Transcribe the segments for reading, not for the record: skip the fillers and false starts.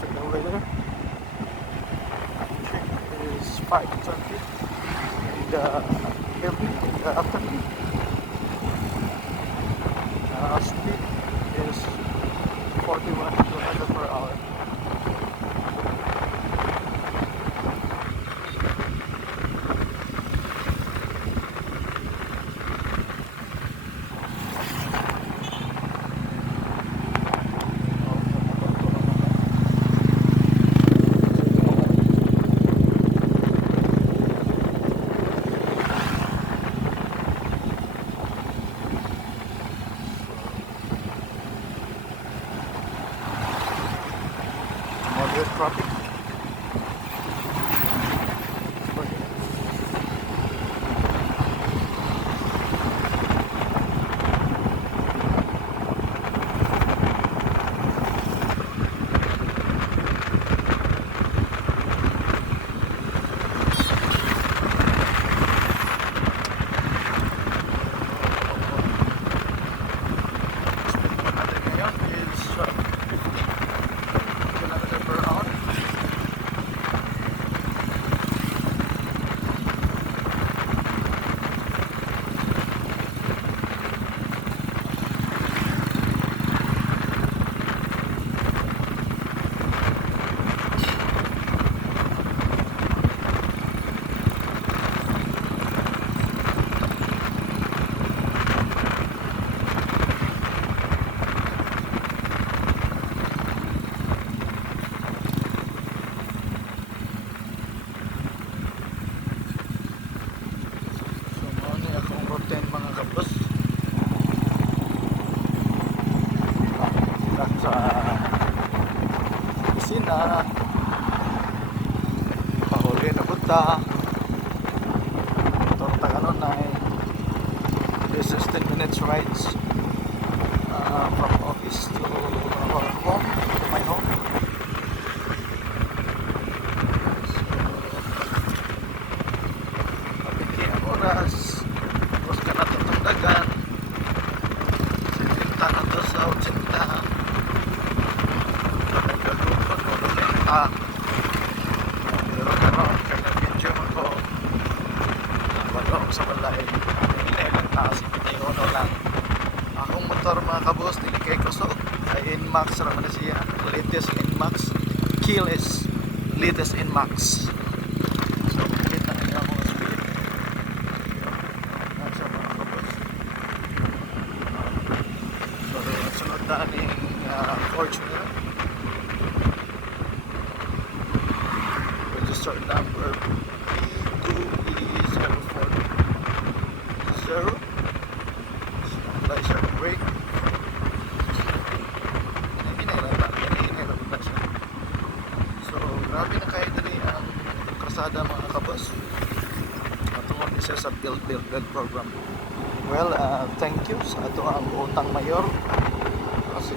fairway there. Check is 5:20 in the evening, in the afternoon. Speed is 41 kilometers per hour. Moderate traffic. Sa opisina, pahuli na punta itong Taganon na is 16 minutes rides from office to our home, to my home. So pagkiki ang oras tapos ka na itong dagan sinta na to sa 80 pero karoon kag-video ako wala sa balay ilang taas ipitihono lang akong motor mga kabos dili kay kusog ay Inmax raman na siya latest Inmax keyless latest Inmax. So kita niyo ang speed sa mga kabos. So sunod na ning Fortuner register number P2E040. Apply siya ng brake. Hinay-hinay na siya. So grabe na kayo dali ang krasada mga kabos. Matungkol niya sa build program. Well, thank you sa ato ang utang mayor kasi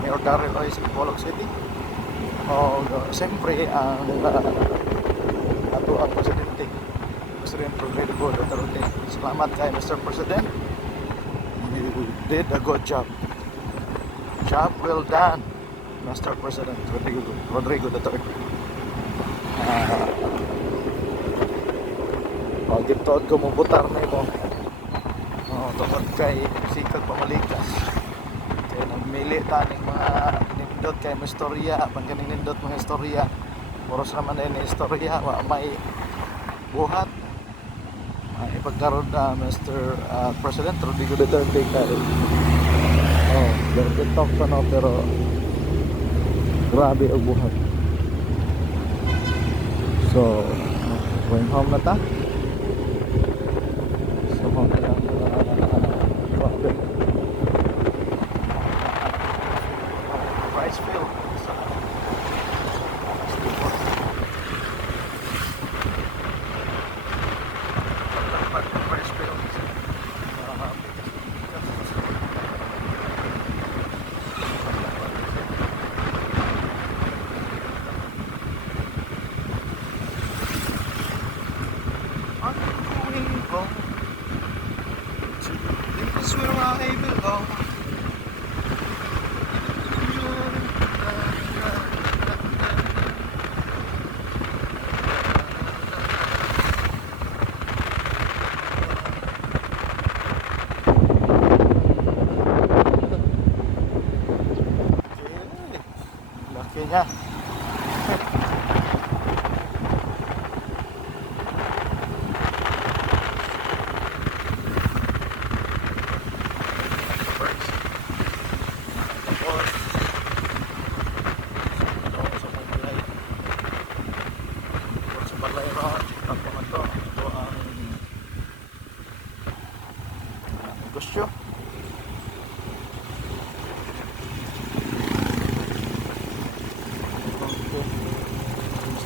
Mayor Darrell Oy sa Bacolod City. O siyempre ang ato ang Presidente Rodrigo Duterte. Salamat kay Mr. President, you did a good job well done Mr. President Rodrigo Duterte. Pagkitood ko mo butar na ito tungkol kay sikag pamalikas kaya nagmili taning mga nindot kay may istorya pag ganing nindot mga istorya oras naman na istorya wa may buhat ay pagkaroon na Mr. President Rodrigo Duterte kay very talk pa no pero grabe ang buhat. So going home na ta. So home na lang grabe rice field This is where I belong.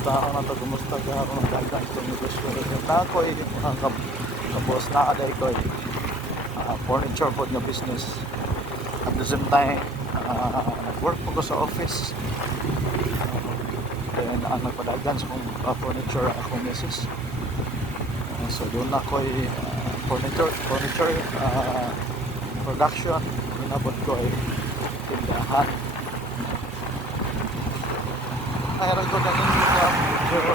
kumusta ako na to, kumusta ka ako ng dagang sa negosyo. Na ako mga kabos na aday ko furniture food na business. At the same time, nag-work po ko sa office. Then nagpadagan sa kong furniture akong misis. So doon ako furniture production. Inabot ko ay tindahan. Mayroon ko na income. Pero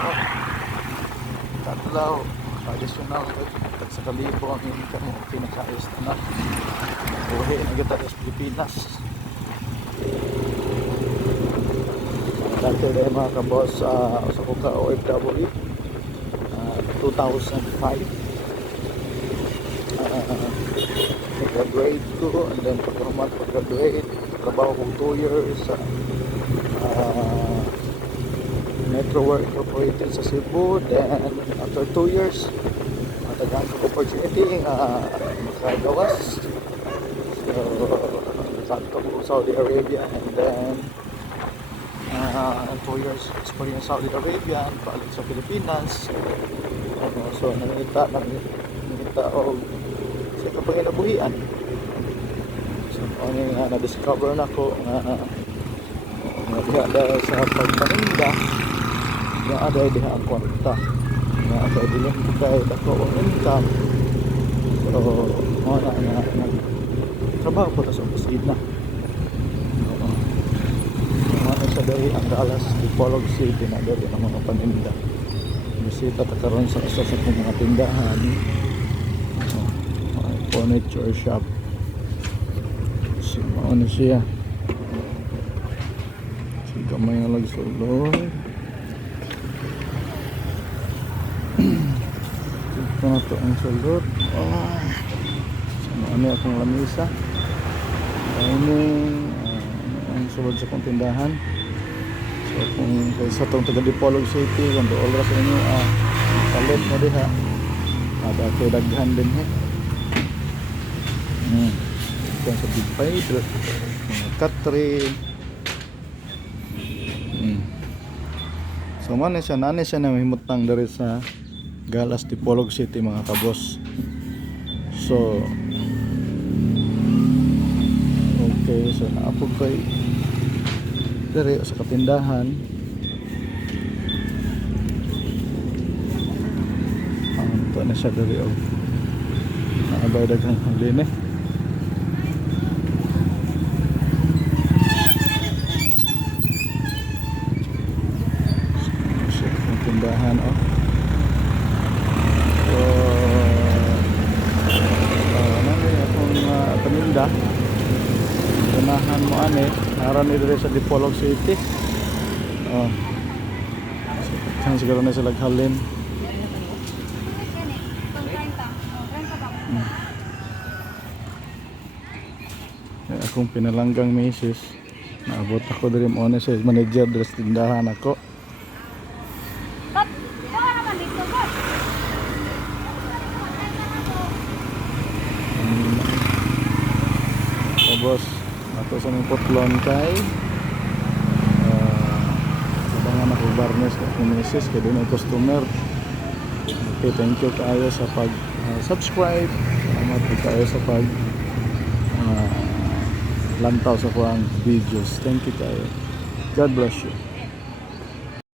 tatlaw, additional tag sa kalibo ang income mo pinakaayos na buhay na kita sa Pilipinas. Dati dahil mga kabos sa kuka OFW 2005 graduate ko, and then pag-graduate trabaho ko 2 years sa Metro Work Incorporated sa Cebu. Then after 2 years matagang ko opportunity makagawas, so sakto ko Saudi Arabia, and then 2 years experience sa Saudi Arabia, balik sa Pilipinas. So nangita o sa kapanginabuhian. So ano nga na-discover na ko nga diha sa pagpaninda nga aday diha ang kwarta nga aday dilim kay dako ang income. So mo na trabaho ko sa opisina. Ano sa dahil ang Dallas Dipolog City na dahil ang mga paninda. Bisita ta karon sa isa sa mga tindahan, furniture shop. So ano siya, si kamay nga lagsulod. Ito na to ang sulod. So ano akong lamisa dining, ang sulod sa kong tindahan. So kung sa itong taga Dipolog City, kung doon oras sa inyo palit mo diha dati daghan din ito sa Big Five mga katri. So nani siya na mahimutang dari sa Galas Dipolog City mga kabos. So okay, so naapog kay dari sa katindahan. Ito na siya dari nakabay dagang halin tindahan so nani akong paninda unahan mo naran ni dire sa Dipolog City. Saan siguro na sila halin. Akong pinalanggang misis, naabot ako diri mo sa manager diri sa tindahan ako. Boss, ato sa mga putlon kay sabangan ako barnes sa misis kay doon ay customer. Okay, thank you kayo sa pag subscribe. Salamat kayo sa pag lantaw sa kuang videos. Thank you kayo. God bless you.